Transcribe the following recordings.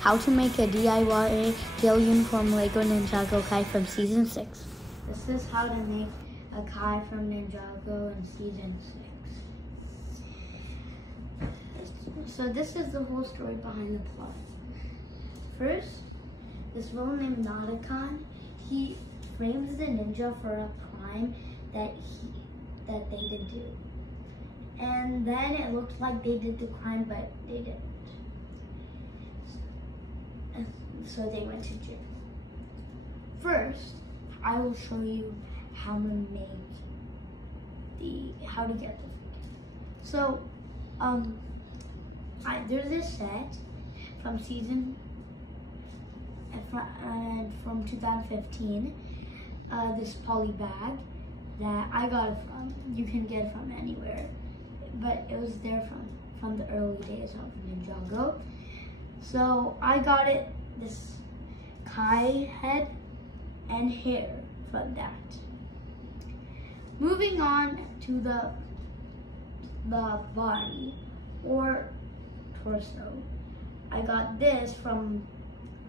how to make a DIY jail uniform Lego Ninjago Kai from Season 6. This is how to make a Kai from Ninjago in Season 6. So this is the whole story behind the plot. First, this villain named Nadakan, he frames the ninja for a crime that they did do. And then it looked like they did the crime, but they didn't. So they went to jail. First, I will show you how to get this. So, there's this set from from 2015. This poly bag that I got it from. You can get it from anywhere, but it was there from the early days of Ninjago. So I got it, this Kai head and hair from that. Moving on to the body or torso, I got this from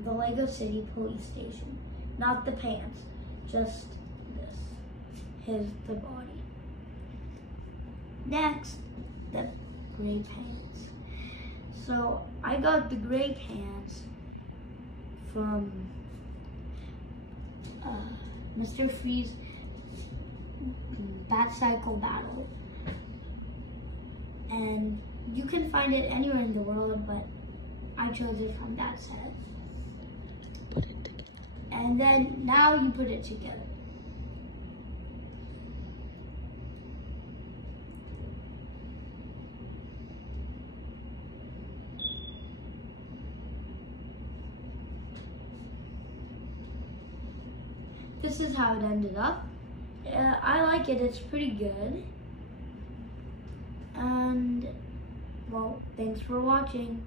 the Lego City police station. Not the pants, just this. Here's the body. Next, the gray pants. So I got the gray pants from Mr. Freeze Bat Cycle Battle. And you can find it anywhere in the world, but I chose it from that set. And then now you put it together. This is how it ended up. I like it, it's pretty good. And, well, thanks for watching.